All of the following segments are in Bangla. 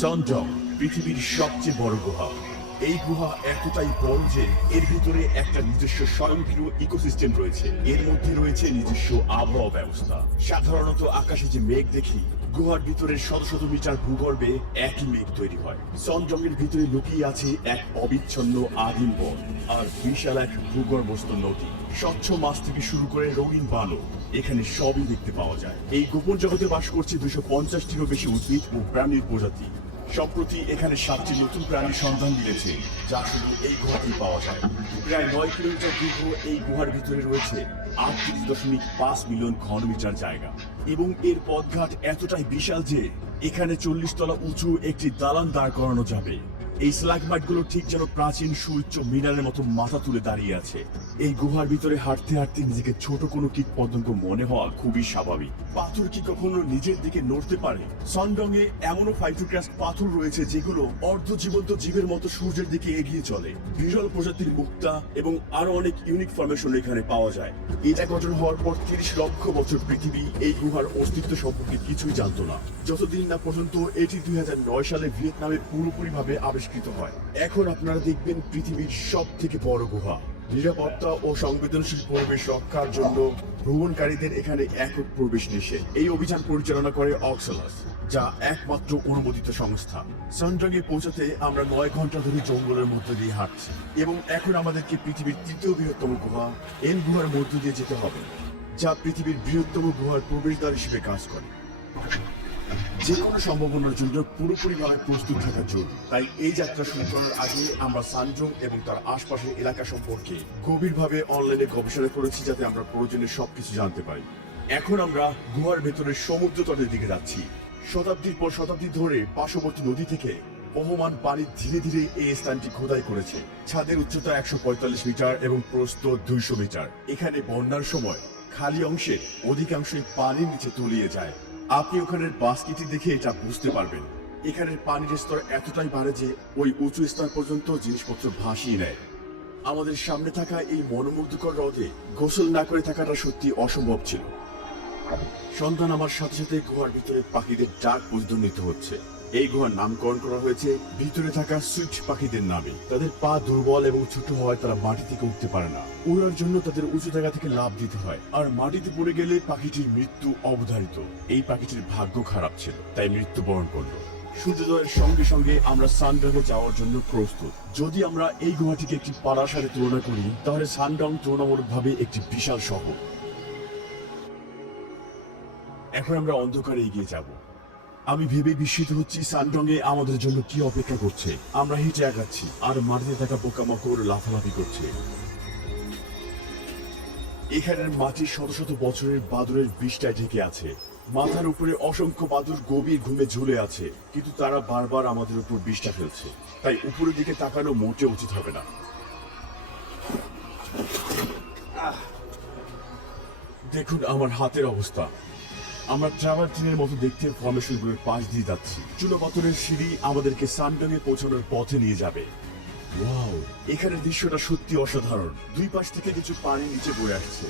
সনডং পৃথিবীর সবচেয়ে বড় গুহা। এই গুহা এতটাই বড় যে এর ভিতরে একটা নিজস্ব স্বয়ংক্রিয় ইকোসিস্টেম রয়েছে। এর মধ্যে রয়েছে নিজস্ব আবহাওয়া ব্যবস্থা। সাধারণত আকাশে যে মেঘ দেখি, গুহার ভিতরে শত শত মিটার ভূগর্ভে একই মেঘ তৈরি হয়। সনডং এর ভিতরে লুকিয়ে আছে এক অবিচ্ছন্ন আদিম বন আর বিশাল এক ভূগর্ভস্থ নদী। স্বচ্ছ মাছ থেকে শুরু করে রঙিন বালক, এখানে সবই দেখতে পাওয়া যায়। এই গোপন জগতে বাস করছে 250টিরও বেশি উদ্ভিদ ও প্রাণীর প্রজাতি। সম্প্রতি এখানে 7টি নতুন প্রাণীর সন্ধান মিলেছে, যা শুধু এই গুহাতেই পাওয়া যায়। প্রায় 9 কিলোমিটার দীর্ঘ এই গুহার ভিতরে রয়েছে 38.5 মিলিয়ন ঘনমিটার জায়গা এবং এর পথঘাট এতটাই বিশাল যে এখানে 40 তলা উঁচু একটি দালান দাঁড় করানো যাবে। এই স্ল্যাগমাইট গুলো ঠিক যেন প্রাচীন সুউচ্চ মিনারের মতো মাথা তুলে দাঁড়িয়ে আছে। এই গুহার ভিতরে হাঁটতে হাঁটতে নিজেকে ছোট কোনো কীট পতঙ্গ মনে হওয়া খুবই স্বাভাবিক। পাথর কি কখনো নিজের দিকে নড়তে পারে? সনডং এ এমনও ফাইটোক্রাস্ট পাথর রয়েছে যেগুলো অর্ধজীবন্ত জীবের মতো সূর্যের দিকে এগিয়ে চলে। বিরল প্রজাতির মুক্তা এবং আরো অনেক ইউনিক ফরমেশন এখানে পাওয়া যায়। এটা গঠন হওয়ার পর 30 লক্ষ বছর পৃথিবী এই গুহার অস্তিত্ব সম্পর্কে কিছুই জানতো না, যতদিন না পর্যন্ত এটি 2009 সালে ভিয়েতনামে পুরোপুরিভাবে আবিষ্কৃত হয়। এখন আপনারা দেখবেন পৃথিবীর সব থেকে বড় গুহা। নিরাপত্তা ও সংবেদনশীল পরিবেশ রক্ষার জন্য ভ্রমণকারীদের এখানে একক প্রবেশ নিষেধ। এই অভিযান পরিচালনা করে অক্সালাস, যা একমাত্র অনুমোদিত সংস্থা। সনডং এ পৌঁছাতে আমরা 9 ঘন্টা ধরে জঙ্গলের মধ্যে দিয়ে হাঁটছি এবং এখন আমাদেরকে পৃথিবীর 3য় বৃহত্তম গুহা এন গুহার মধ্য দিয়ে যেতে হবে, যা পৃথিবীর বৃহত্তম গুহার প্রবেশদ্বার হিসেবে কাজ করে। যে কোনো সম্ভাবনার জন্য পুরোপুরিভাবে প্রস্তুত থাকা জরুরি। তাই এই যাত্রা শুরু করার আগে আমরা সানডং এবং তার আশপাশের এলাকা সম্পর্কে গভীরভাবে অনলাইনে গবেষণা করেছি, যাতে আমরা প্রয়োজনীয় সবকিছু জানতে পারি। এখন আমরা গুহার ভেতরের সমুদ্র তটের দিকে যাচ্ছি। শতাব্দীর পর শতাব্দী ধরে পার্শ্ববর্তী নদী থেকে বহমান পানি ধীরে ধীরে এই স্থানটি খোদাই করেছে। ছাদের উচ্চতা 145 মিটার এবং প্রস্থ 200 মিটার। এখানে বন্যার সময় খালি অংশের অধিকাংশই পানির নিচে তলিয়ে যায়। আপনি ওখানের বাস্কিটি দেখে এটা বুঝতে পারবেন। এখানের পানির স্তর এতটাই বাড়ে যে ওই উঁচু স্তর পর্যন্ত জিনিসপত্র ভাসিয়ে নেয়। আমাদের সামনে থাকা এই মনোমুগ্ধকর হ্রদে গোসল না করে থাকাটা সত্যি অসম্ভব ছিল। সন্ধান আমার সাথে সাথে গুহার ভিতরে পাখিদের ডাক প্রতিধ্বনিত হচ্ছে। এই গুহার নামকরণ করা হয়েছে ভিতরে থাকা সুইচ পাখিদের নামে। তাদের পা দুর্বল এবং ছোট হওয়ায় তারা মাটি থেকে উঠতে পারে না। উড়ার জন্য তাদের উঁচু জায়গা থেকে লাফ দিতে হয়, আর মাটিতে পড়ে গেলে পাখিটির মৃত্যু অবধারিত। এই পাখিটির ভাগ্য খারাপ ছিল, তাই মৃত্যুবরণ করলো। সূর্যোদয়ের সঙ্গে সঙ্গে আমরা সানডংয়ে যাওয়ার জন্য প্রস্তুত। যদি আমরা এই গুহাটিকে একটি পাড়ার সাথে তুলনা করি, তাহলে সানডং তুলনামূলকভাবে একটি বিশাল শহর। এখন আমরা অন্ধকারে এগিয়ে যাব। আমি ভেবে বিস্মিত হচ্ছি সানডং এ আমাদের জন্য কি অপেক্ষা করছে। আমরা হেঁটে আগাচ্ছি আর মাটিতে থাকা পোকামাকড় লাফালাফি করছে। এখানের মাটি শত শত বছরের বাদুড়ের বিষটায় ঢেকে আছে। মাথার উপরে অসংখ্য বাদুড় গভীর ঘুমে ঝুলে আছে, কিন্তু তারা বারবার আমাদের উপর বিষটা ফেলছে। তাই উপরের দিকে তাকানো মোটে উচিত হবে না। দেখুন আমার হাতের অবস্থা। আমরা ট্রাভার্টিনের মতো দেখতে ফরমেশনগুলোর পাশ দিয়ে যাচ্ছি। চুনাপাথরের সিঁড়ি আমাদেরকে সানডং এ পৌঁছানোর পথে নিয়ে যাবে। ওয়াও, এখানের দৃশ্যটা সত্যি অসাধারণ। দুই পাশ থেকে কিছু পানি নিচে বয়ে আসছে।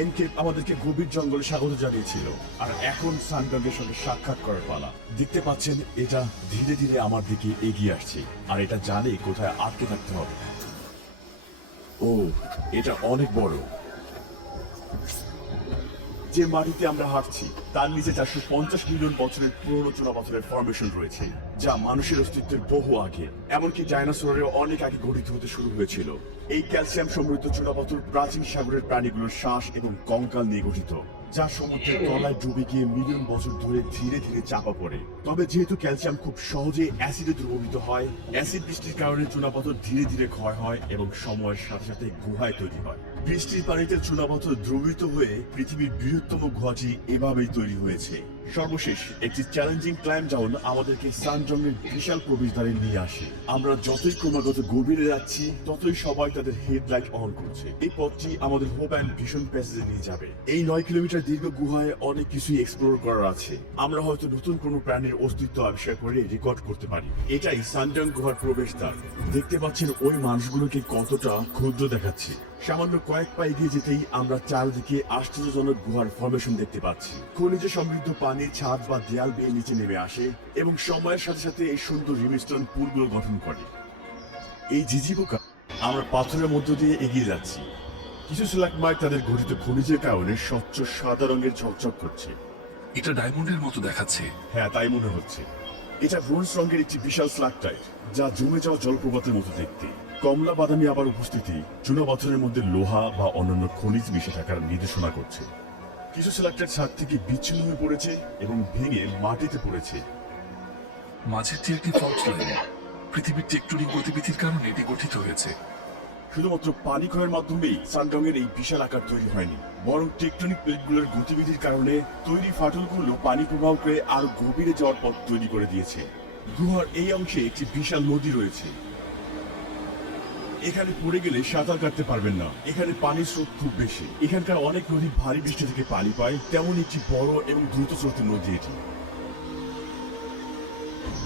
এনকেপ আমাদেরকে গভীর জঙ্গলে স্বাগত জানিয়েছিল, আর এখন সানডং এর সঙ্গে সাক্ষাৎ করার পালা। দেখতে পাচ্ছেন, এটা ধীরে ধীরে আমার দিকে এগিয়ে আসছে, আর এটা জানে কোথায় আটকে থাকতে হবে। ও, এটা অনেক বড়। যে মাটিতে আমরা হাঁটছি তার নিচে 450 মিলিয়ন বছরের পুরনো চুনাপাথরের ফরমেশন রয়েছে, যা মানুষের অস্তিত্বের বহু আগে, এমনকি ডাইনোসরের অনেক আগে গঠিত হতে শুরু হয়েছিল। এই ক্যালসিয়াম সমৃদ্ধ চুনাপাথর প্রাচীন সাগরের প্রাণীগুলোর শ্বাস এবং কঙ্কাল নিয়ে গঠিত, যা সমুদ্রের তলায় ডুবে গিয়ে মিলিয়ন বছর ধরে ধীরে ধীরে চাপা পড়ে। তবে যেহেতু ক্যালসিয়াম খুব সহজে অ্যাসিডে দ্রবীভূত হয়, অ্যাসিড বৃষ্টির কারণে চুনাপাথর ধীরে ধীরে ক্ষয় হয় এবং সময়ের সাথে সাথে গুহায় তৈরি হয়। বৃষ্টির পানিতে চুনাপাথর দ্রবীভূত হয়ে পৃথিবীর বৃহত্তম গুহাটি এভাবেই তৈরি হয়েছে। সর্বশেষ একটি চ্যালেঞ্জিং ক্লাইম্ব ডাউন আমাদেরকে সানডং এর বিশাল প্রবেশদ্বারে নিয়ে আসে। আমরা যতই ক্রমাগত গভীরে যাচ্ছি, ততই সবাই তাদের হেডলাইট অন করছে। এই পথটি আমাদের হোপ অ্যান্ড ভিশন প্যাসেজে নিয়ে যাবে। এই 9 কিলোমিটার দীর্ঘ গুহায় অনেক কিছুই এক্সপ্লোর করার আছে। আমরা হয়তো নতুন কোনো প্রাণীর অস্তিত্ব আবিষ্কার করে রেকর্ড করতে পারি। এটাই সানডং গুহার প্রবেশদ্বার। দেখতে পাচ্ছেন ওই মানুষগুলোকে কতটা ক্ষুদ্র দেখাচ্ছে। সামান্য কয়েক পা এগিয়ে যেতেই আমরা চারদিকে আশ্চর্যজনক গুহার ফরমেশন দেখতে পাচ্ছি। খনিজে সমৃদ্ধ পানি ছাদ বা দেয়াল বেয়ে নিচে নেমে আসে এবং সময়ের সাথে সাথে এই সুন্দর রিমিস্টন পুলগুলো গঠন করে। এই ঝিঝিপোকা আমরা পাথরের মধ্য দিয়ে এগিয়ে যাচ্ছি। কিছু স্ট্যালাগমাইট তাদের গঠিত খনিজের কারণে স্বচ্ছ সাদা রঙের ঝকঝক করছে। এটা ডায়মন্ডের মতো দেখাচ্ছে। হ্যাঁ, তাই মনে হচ্ছে। এটা ব্রোঞ্জ রঙের একটি বিশাল স্ট্যালাকটাইট, যা জমে যাওয়া জলপ্রপাতের মতো দেখতে। কমলা বাদামি আবার উপস্থিতি চুনা পাথরের মধ্যে লোহা বা অন্যান্য খনিজ মিশে থাকার নির্দেশনা করছে। কিছু স্ট্যালাকটাইট ছাদ থেকে বিচ্ছিন্ন হয়ে পড়েছে এবং ভেঙে মাটিতে পড়েছে। মাঝেরটি একটি ফল্ট লাইন। পৃথিবীর টেকটনিক গতিবিধির কারণে এটি গঠিত হয়েছে। শুধুমাত্র পানি ক্ষয়ের মাধ্যমেই সানডংয়ের এই বিশাল আকার তৈরি হয়নি, বরং টেকটনিক প্লেটগুলোর গতিবিধির কারণে তৈরি ফাটলগুলো পানি প্রবাহ করে আরো গভীরে যাওয়ার পথ তৈরি করে দিয়েছে। গুহার এই অংশে একটি বিশাল নদী রয়েছে। এখানে পড়ে গেলে সাঁতার কাটতে পারবেন না। এখানে পানির স্রোত খুব বেশি। এখানকার অনেক নদী ভারী বৃষ্টি থেকে পানি পায়, তেমন একটি বড় এবং দ্রুত স্রোতের নদী এটি।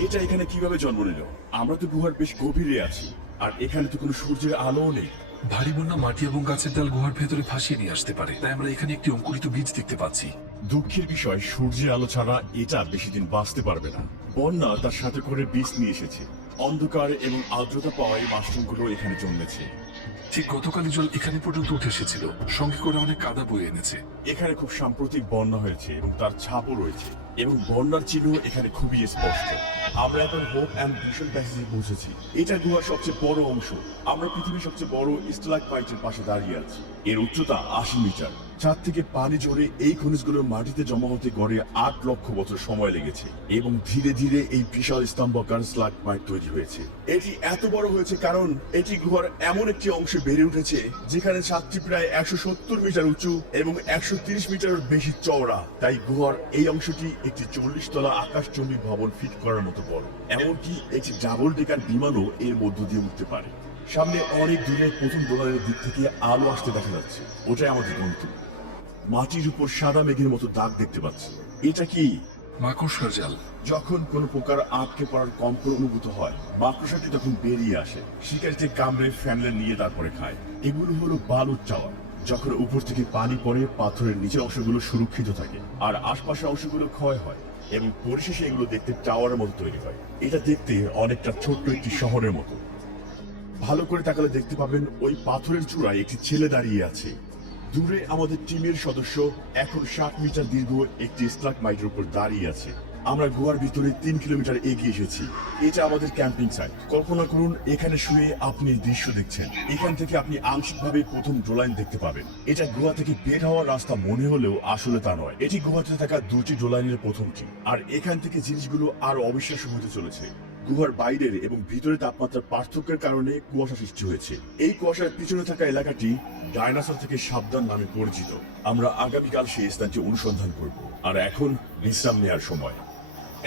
এটা এখানে কিভাবে জন্ম নিল? আমরা তো গুহার বেশ গভীরে আছি, আর এখানে তো কোনো সূর্যের আলোও নেই। ভারী বন্যা মাটি এবং গাছের ডাল গুহার ভেতরে ভাসিয়ে নিয়ে আসতে পারে, তাই আমরা এখানে একটি অঙ্কুরিত বীজ দেখতে পাচ্ছি। দুঃখের বিষয়, সূর্যের আলো ছাড়া এটা বেশি দিন বাঁচতে পারবে না। বন্যা তার সাথে করে বীজ নিয়ে এসেছে। অন্ধকার এবং আর্দ্রতা পাওয়ায় মাশরুমগুলো এখানে জন্মেছে। ঠিক গতকালই জল এখানে পর্যন্ত উঠে এসেছিল, সঙ্গে করে অনেক কাদা বয়ে এনেছে। এখানে খুব সাম্প্রতিক বন্যা হয়েছে এবং তার ছাপও রয়েছে, এবং বন্যার চিহ্ন এখানে খুবই স্পষ্ট। আমরা এখন হোপ অ্যান্ড ভিশন প্যাসেজে পৌঁছেছি। এটা গুহার সবচেয়ে বড় অংশ। আমরা পৃথিবীর সবচেয়ে বড় স্ট্যালাকমাইটের পাশে দাঁড়িয়ে আছি। এর উচ্চতা 80 মিটার। ছাদ থেকে পানি ঝরে এই খনিজগুলো মাটিতে জমা হতে গড়ে 8 লক্ষ বছর সময় লেগেছে, এবং ধীরে ধীরে এই বিশাল স্তম্ভকার স্ট্যালাকমাইট তৈরি হয়েছে। এটি এত বড় হয়েছে কারণ এটি গুহার এমন একটি অংশে বেড়ে উঠেছে যেখানে ছাদটি প্রায় 170 মিটার উঁচু এবং 130 মিটারের বেশি চওড়া। তাই গুহার এই অংশটি একটি 40 তলা আকাশচুম্বী ভবন ফিট করার মতো বড়। এমনকি একটি ডাবল ডেকার বিমানও এর মধ্য দিয়ে উঠতে পারে। সামনে অনেক দূরে প্রথম দোলারের দিক থেকে আলো আসতে দেখা যাচ্ছে। ওটাই আমাদের গন্তব্য। মাটির উপর সাদা মেঘের মতো দাগ দেখতে পাচ্ছি। এটা কি? মাকড়সার জাল। যখন কোনো প্রকার আটকে পড়ার কম্পন অনুভূত হয়, মাকড়সাটি তখন বেরিয়ে আসে। শিকারিতে কামড়ে ফ্যামলে নিয়ে তারপরে খায়। এগুলো হলো বালুর টাওয়ার। যখন উপর থেকে পানি পড়ে, পাথরের নিচের অংশগুলো সুরক্ষিত থাকে আর আশপাশের অংশগুলো ক্ষয় হয়, এবং পরিশেষে এগুলো দেখতে টাওয়ারের মতো তৈরি হয়। এটা দেখতে অনেকটা ছোট্ট একটি শহরের মতো। ভালো করে তাকালে দেখতে পাবেন ওই পাথরের চূড়ায় একটি ছেলে দাঁড়িয়ে আছে। দূরে আমাদের টিমের সদস্য এখন 60 মিটার দীর্ঘ একটি স্ট্যালাকমাইটের উপর দাঁড়িয়ে আছে। আমরা গুহার ভিতরে 3 কিলোমিটার এগিয়ে এসেছি। এটা আমাদের ক্যাম্পিং সাইট। কল্পনা করুন এখানে শুয়ে আপনি এই দৃশ্য দেখছেন। এখান থেকে আপনি আংশিকভাবে প্রথম ডোলাইন দেখতে পাবেন। এটা গুহা থেকে বের হওয়ার রাস্তা মনে হলেও আসলে তা নয়। এটি গুহাতে থাকা 2টি ডোলাইনের প্রথমটি, আর এখান থেকে জিনিসগুলো আরো অবিশ্বাস্য হতে চলেছে। গুহার বাইরের এবং ভিতরে তাপমাত্রার পার্থক্যের কারণে কুয়াশা সৃষ্টি হয়েছে। এই কুয়াশার পিছনে থাকা এলাকাটি ডাইনোসর থেকে সাবধান নামে পরিচিত। আমরা আগামীকাল সেই স্থানটি অনুসন্ধান করব। আর এখন বিশ্রাম নেওয়ার সময়।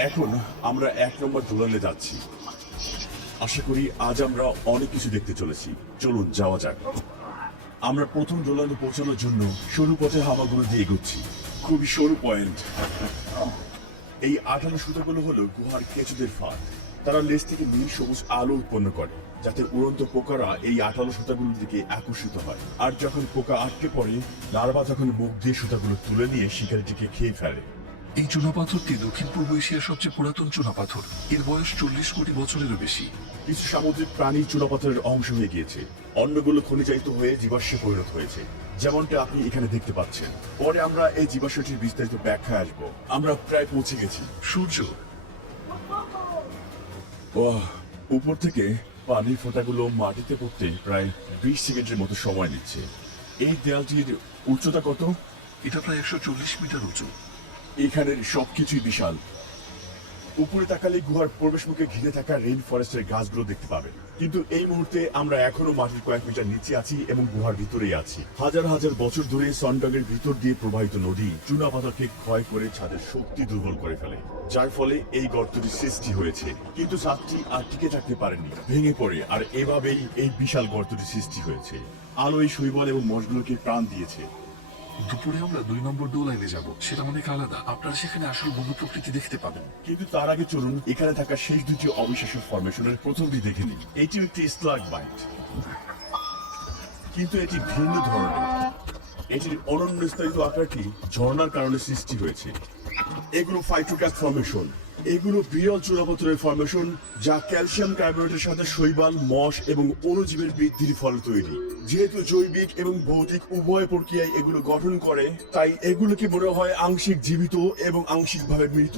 এখন আমরা 1 নম্বর ডোলানে যাচ্ছি। আশা করি আজ আমরা অনেক কিছু দেখতে চলেছি। চলুন যাওয়া যাক। আমরা প্রথম ডোলানে পৌঁছানোর জন্য সরু পথে হাওয়াগুলো দিয়ে এগোচ্ছি। খুবই সরু পয়েন্ট। এই 18 সুতাগুলো হলো গুহার কেঁচোদের ফাঁদ। তারা লেজ থেকে নীল সবুজ আলো উৎপন্ন করে, যাতে উড়ন্ত পোকারা এই 18 সুতাগুলোর দিকে আকর্ষিত হয়। আর যখন পোকা আটকে পড়ে, লার্ভা তখন মুখ দিয়ে সুতাগুলো তুলে নিয়ে শিকারিটিকে খেয়ে ফেলে। এই চুনাপাথরটি দক্ষিণ পূর্ব এশিয়ার সবচেয়ে পুরাতন চুনাপাথর। এর বয়স 40 কোটি বছরেরও বেশি। কিছু সামুদ্রিক প্রাণী চুনাপাথরের অংশ হয়ে গিয়েছে, অন্যগুলো খনিজায়িত হয়ে জীবাশ্মে পরিণত হয়েছে, যেমনটা আপনি এখানে দেখতে পাচ্ছেন। পরে আমরা এই জীবাশ্মটির বিস্তারিত ব্যাখ্যায় আসবো। আমরা প্রায় পৌঁছে গেছি। সূর্য। উপর থেকে পানির ফোঁটাগুলো মাটিতে পড়তে প্রায় 20 সেকেন্ডের মতো সময় নিচ্ছে। এই দেয়ালটির উচ্চতা কত? এটা প্রায় 140 মিটার উঁচু। এখানের সবকিছুই বিশাল। উপরে তাকালে গুহার প্রবেশ মুখে ঘিরে থাকা রেইন ফরেস্টের গাছগুলো দেখতে পাবেন। কিন্তু এই মুহূর্তে আমরা এখনো মাটির কয়েক মিটার নিচে আছি এবং গুহার ভিতরেই আছি। হাজার হাজার বছর ধরে সনডগের ভিতর দিয়ে প্রবাহিত নদী চুনা পাথরকে ক্ষয় করে ছাদের শক্তি দুর্বল করে ফেলে, যার ফলে এই গর্তটি সৃষ্টি হয়েছে। কিন্তু ছাদটি আর টিকে থাকতে পারেনি, ভেঙে পড়ে, আর এভাবেই এই বিশাল গর্তটি সৃষ্টি হয়েছে। আলো এই শৈবাল এবং মশগুলোকে প্রাণ দিয়েছে। দুপুরে আমরা 2 নম্বর ডোলাইনে যাব। সেটা অনেক আলাদা। আপনারা সেখানে আসল বন্য প্রকৃতি দেখতে পাবেন। কিন্তু তার আগে চলুন এখানে থাকা শেষ 2টি অবিশ্বাস্য ফরমেশনের প্রথমটি দেখে নিই। এটিও একটি স্ট্যালাকমাইট। কিন্তু এটি ভিন্ন ধরনের। এটির অনন্য স্থায়িত আকারটি ঝর্ণার কারণে সৃষ্টি হয়েছে। এগুলো ফাইটোক্যাস্ট ফর্মেশন। এগুলো বিরল চূড়াপথরের ফর্মেশন, যা ক্যালসিয়াম কার্বনেটের সাথে শৈবাল, মশ এবং অণুজীবের বৃদ্ধির ফলে তৈরি। যেহেতু জৈবিক এবং ভৌতিক উভয় প্রক্রিয়ায় এগুলো গঠন করে, তাই এগুলোকে মনে হয় আংশিক জীবিত এবং আংশিকভাবে মৃত।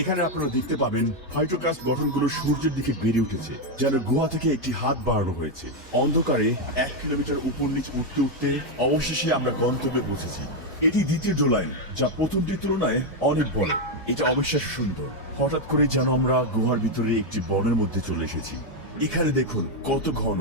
এখানে আপনারা দেখতে পাবেন ফাইটোক্যাস্ট গঠনগুলো সূর্যের দিকে বেড়ে উঠেছে, যেন গুহা থেকে একটি হাত বাড়ানো হয়েছে। অন্ধকারে 1 কিলোমিটার উপর নিচ উঠতে উঠতে অবশেষে আমরা গন্তব্যে পৌঁছেছি। এটি দ্বিতীয় ডোলাইন, যা প্রথমটির তুলনায় অনেক বড়। এটা অবিশ্বাস্য সুন্দর। হঠাৎ করে যেন আমরা গুহার ভিতরে একটি বনের মধ্যে চলে এসেছি। এখানে দেখুন কত ঘন।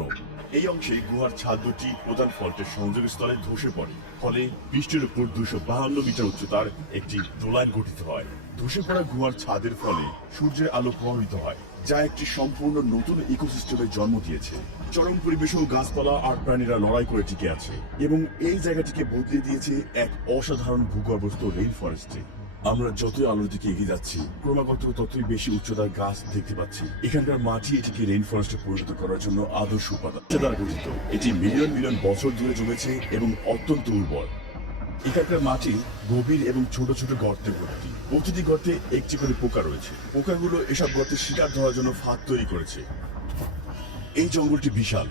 এই অংশে গুহার ছাদ দুটি প্রধান ফল্টের সংযোগস্থলে ধসে পড়ে, ফলে বৃষ্টির উপর 252 মিটার উচ্চতার একটি ডোলাইন গঠিত হয়। ধসে পড়া গুহার ছাদের ফলে সূর্যের আলো প্রভাবিত হয়, যা একটি সম্পূর্ণ নতুন ইকোসিস্টেমের জন্ম দিয়েছে। চরম পরিবেশেও গাছপালা আর প্রাণীরা লড়াই করে টিকে আছে, এবং এই জায়গাটিকে বদলে দিয়েছে এক অসাধারণ ভূগর্ভস্থ রেইন ফরেস্টে। আমরা যতই আলোর দিকে এগিয়ে যাচ্ছি, ক্রমাগত ততই বেশি উচ্চতার গাছ দেখতে পাচ্ছি। এখানকার মাটি এটিকে রেইন ফরেস্টে পরিণত করার জন্য আদর্শ উপাদান দ্বারা গঠিত। এটি মিলিয়ন মিলিয়ন বছর ধরে জমেছে এবং অত্যন্ত উর্বর। এখানকার মাটি গভীর এবং ছোট ছোট গর্তে ভর্তি। প্রতিটি গর্তে একটি করে পোকা রয়েছে। পোকাগুলো এসব গর্তে শিকার ধরার জন্য ফাঁদ তৈরি করেছে। এই জঙ্গলটি বিশাল।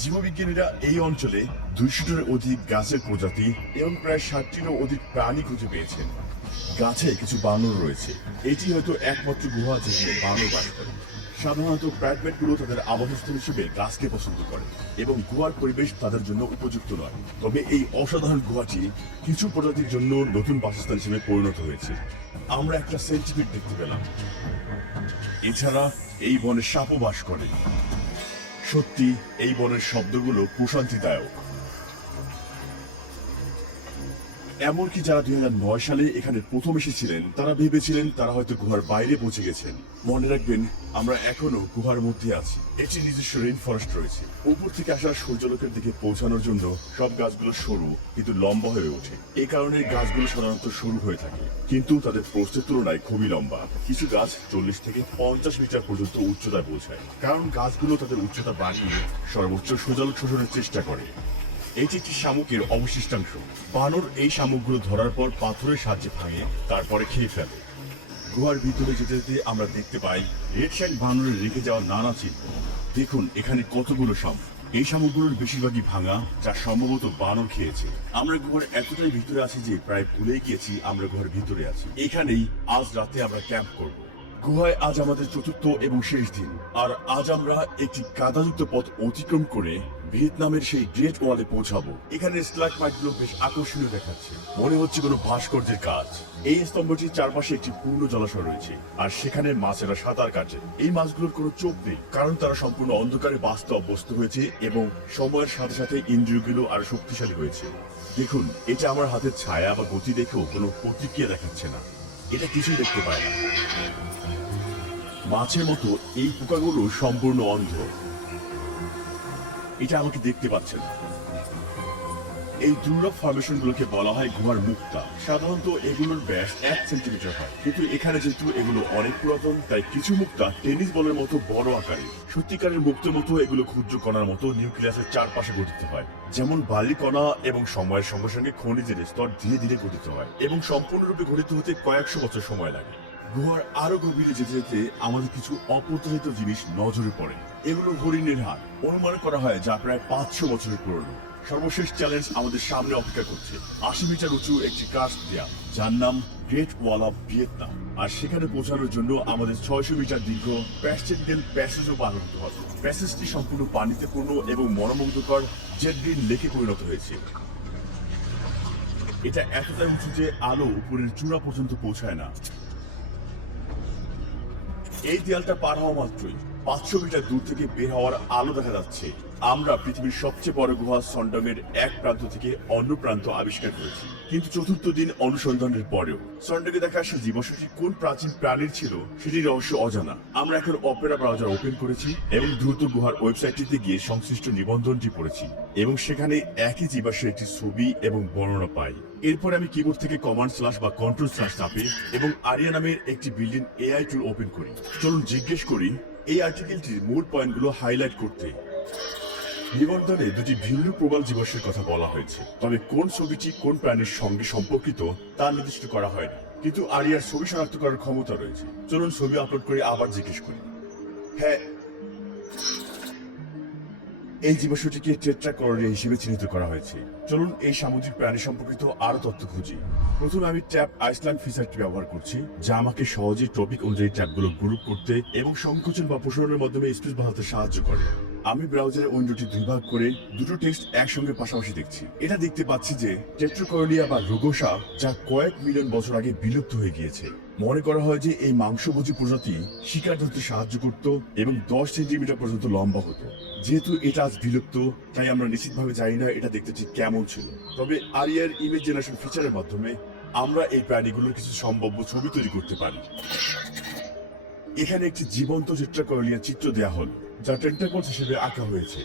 জীববিজ্ঞানীরা এই অঞ্চলে 200-টিরও অধিক গাছের প্রজাতি এবং প্রায় 60-টিরও অধিক প্রাণী খুঁজে পেয়েছেন। গাছে কিছু বানর রয়েছে। এটি হয়তো একমাত্র গুহা যেখানে বানর বাস করে। সাধারণত প্রাইমেটগুলো তাদের আবাসস্থল হিসেবে গাছকে পছন্দ করে এবং গুহার পরিবেশ তাদের জন্য উপযুক্ত নয়। তবে এই অসাধারণ গুহাটি কিছু প্রজাতির জন্য নতুন বাসস্থান হিসেবে পরিণত হয়েছে। আমরা একটা সেন্টিপিড দেখতে পেলাম। এছাড়া এই বনে সাপও বাস করে। সত্যি এই বনের শব্দগুলো প্রশান্তিদায়ক। এমনকি যারা 2009 সালে এখানে প্রথম এসেছিলেন, তারা ভেবেছিলেন তারা হয়তো গুহার বাইরে পৌঁছে গেছেন। মনে রাখবেন, আমরা এখনো গুহার মধ্যে আছি। এটি নিজস্ব রেইন ফরেস্ট রয়েছে। উপর থেকে আসা সূর্যালোকের দিকে পৌঁছানোর জন্য সব গাছগুলো সরু কিন্তু লম্বা হয়ে ওঠে। এই কারণে গাছগুলো সাধারণত সরু হয়ে থাকে, কিন্তু তাদের প্রস্থের তুলনায় খুবই লম্বা। কিছু গাছ 40 থেকে 50 মিটার পর্যন্ত উচ্চতায় পৌঁছায়, কারণ গাছগুলো তাদের উচ্চতা বাড়িয়ে সর্বোচ্চ সূর্যালোক শোষণের চেষ্টা করে। এটি একটি শামুকের অবশিষ্টাংশ। বানর এই শামুকগুলো ধরার পর পাথরের সাহায্যে ভাঙে, তারপরে খেয়ে ফেলে। গুহার ভিতরে যেতে যেতে আমরা দেখতে পাই রেড শাইক বানরের রেখে যাওয়া নানা চিহ্ন। দেখুন এখানে কতগুলো শামুক। এই শামুকগুলোর বেশিরভাগই ভাঙা, যা সম্ভবত বানর খেয়েছে। আমরা গুহার এতটাই ভিতরে আছি যে প্রায় ভুলে গিয়েছি আমরা গুহার ভিতরে আছি। এখানেই আজ রাতে আমরা ক্যাম্প করব। গুহায় আজ আমাদের চতুর্থ এবং শেষ দিন, আর আজ আমরা একটি কাদাযুক্ত পথ অতিক্রম করে ভিয়েতনামের সেই গ্রেট ওয়ালে পৌঁছাবো। এখানে স্ট্যালাগমাইটগুলো বেশ আকর্ষণীয় দেখাচ্ছে, মনে হচ্ছে কোনো ভাস্কর্যের কাজ। এই স্তম্ভটির চারপাশে একটি পূর্ণ জলাশয় রয়েছে, আর সেখানে মাছেরা সাঁতার কাটে। এই মাছগুলোর কোনো চোখ নেই, কারণ তারা সম্পূর্ণ অন্ধকারে বাঁচতে অভ্যস্ত হয়েছে এবং সময়ের সাথে সাথে ইন্দ্রিয়গুলো আরো শক্তিশালী হয়েছে। দেখুন, এটা আমার হাতের ছায়া বা গতি দেখেও কোনো প্রতিক্রিয়া দেখাচ্ছে না। এটা কিছুই দেখতে পায় না। মাছের মতো এই পোকাগুলো সম্পূর্ণ অন্ধ। এটা আমাকে দেখতে পাচ্ছে না। এই দুর্লভ ফর্মেশনগুলোকে বলা হয় গুহার মুক্তা। সাধারণত এগুলোর ব্যাস 1 সেন্টিমিটার হয়, কিন্তু এখানে যেহেতু এগুলো অনেক পুরাতন, তাই কিছু মুক্তা টেনিস বলের মতো বড় আকারে। সত্যিকারের মুক্তের মতো এগুলো ক্ষুদ্র কণার মতো নিউক্লিয়াসের চারপাশে গঠিত হয়। যেমন বালির কণা, এবং সময়ের সঙ্গে সঙ্গে খনিজের স্তর ধীরে ধীরে গঠিত হয় এবং সম্পূর্ণরূপে গঠিত হতে কয়েকশো বছর সময় লাগে। গুহার আরো গভীরে যেতে যেতে আমাদের কিছু অপ্রত্যাশিত জিনিস নজরে পড়ে। এগুলো হরিণের হাড়। অনুমান করা হয় যা প্রায় 500 বছরের পুরনো। সর্বশেষ চ্যালেঞ্জ আমাদের সামনে অপেক্ষা করছে। 80 মিটার উঁচু একটি কার্স্ট দেয়াল, যার নাম গ্রেট ওয়াল অফ ভিয়েতনাম। আর সেখানে পৌঁছানোর জন্য আমাদের 600 মিটার দীর্ঘ প্যাসেঞ্জের প্যাসেজও পার হতে হবে। প্যাসেজটি সম্পূর্ণ পানিতে পূর্ণ এবং মনোমুগ্ধকর জেড গ্রিন লেকে পরিণত হয়েছে। এটা এতটাই উঁচু যে আলো উপরের চূড়া পর্যন্ত পৌঁছায় না। এই দেয়ালটা পার হওয়া মাত্রই 500 মিটার দূর থেকে বের হওয়ার আলো দেখা যাচ্ছে। আমরা পৃথিবীর সবচেয়ে বড় গুহা সন্ডমের এক প্রান্ত থেকে অন্য প্রান্ত আবিষ্কার করেছি, কিন্তু চতুর্থ দিন অনুসন্ধানের পরেও সন্ডকে দেখা আসা জীবাশ্মটি কোন প্রাচীন প্রাণীর ছিল সেটির রহস্য অজানা। আমরা এখন অপেরা ব্রাউজার ওপেন করেছি এবং দ্রুত গুহার ওয়েবসাইটটিতে গিয়ে সংশ্লিষ্ট নিবন্ধনটি পড়েছি, এবং সেখানে একই জীবাশ্মের একটি ছবি এবং বর্ণনা পাই। এরপর আমি কিবোর্ড থেকে কমান্ড স্ল্যাশ বা কন্ট্রোল স্ল্যাশ চাপে এবং আরিয়া নামের একটি বিল্ডিং এআই টুল ওপেন করি। চলুন জিজ্ঞেস করি এই আর্টিকেলটির মূল পয়েন্টগুলো হাইলাইট করতে। নিবন্ধনে দুটি ভিন্ন প্রবাল জীবাশ্মের কথা বলা হয়েছে, তবে কোন ছবিটি কোন প্রাণীর সঙ্গে সম্পর্কিত তা নির্দিষ্ট করা হয়নি। কিন্তু আরিয়ার ছবি শনাক্ত করার ক্ষমতা রয়েছে। চলুন ছবি আপলোড করে আবার জিজ্ঞেস করি। হ্যাঁ, এই জীবাশ্মটিকে টেট্রাকলোরিয়া হিসেবে চিহ্নিত করা হয়েছে। চলুন এই সামুদ্রিক প্রাণী সম্পর্কিত আরো তথ্য খুঁজি। প্রথমে আমি ট্যাব আইসল্যান্ড ফিচারটি ব্যবহার করছি, যা আমাকে সহজেই টপিক অনুযায়ী ট্যাবগুলো গ্রুপ করতে এবং সংকোচন বা প্রসারণের মাধ্যমে স্পেস বাড়াতে সাহায্য করে। আমি ব্রাউজারে উইন্ডোটি দুই ভাগ করে দুটো টেক্সট একসঙ্গে পাশাপাশি দেখছি। এটা দেখতে পাচ্ছি যে টেট্রাকলোরিয়া বা রুগোসা, যা কয়েক মিলিয়ন বছর আগে বিলুপ্ত হয়ে গিয়েছে। মনে করা হয় যে এই মাংসভোজী প্রজাতি শিকার ধরতে সাহায্য করত এবং 10 সেন্টিমিটার পর্যন্ত লম্বা হতো। যেহেতু এটা আজ বিলুপ্ত, তাই আমরা নিশ্চিতভাবে জানি না এটা দেখতে ঠিক কেমন ছিল। তবে আরিয়ার ইমেজ জেনারেশন ফিচারের মাধ্যমে আমরা এই প্রাণীগুলোর কিছু সম্ভাব্য ছবি তৈরি করতে পারি। এখানে একটি জীবন্ত টেট্রাকলোরিয়া চিত্র দেওয়া হল, যা টেন্টাকলস হিসেবে আঁকা হয়েছে।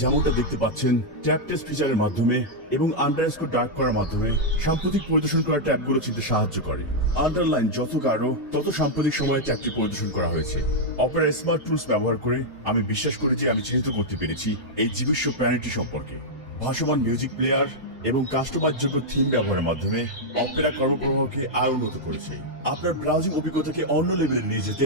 যেমনটা দেখতে পাচ্ছেন, ট্যাব টেস্ট ফিচারের মাধ্যমে এবং আন্ডারস্কোর ডার্ক করার মাধ্যমে সাম্প্রতিক পরিদর্শন করা ট্যাবগুলো চিনতে সাহায্য করে। আন্ডারলাইন যত গাঢ়, তত সাম্প্রতিক সময়ে ট্যাবটি পরিদর্শন করা হয়েছে। অপেরা স্মার্ট টুলস ব্যবহার করে আমি বিশ্বাস করি যে আমি চিহ্নিত করতে পেরেছি এই জীবিশ্ব প্রাণীটি সম্পর্কে। ভাসমান মিউজিক প্লেয়ার এবং কাস্টমাইজযোগ্য থিম ব্যবহারের মাধ্যমে অপেরা কর্মপ্রবাহকে আরো উন্নত করেছে। আপনার ব্রাউজিং অভিজ্ঞতাকে অন্য লেভেলে নিয়ে যেতে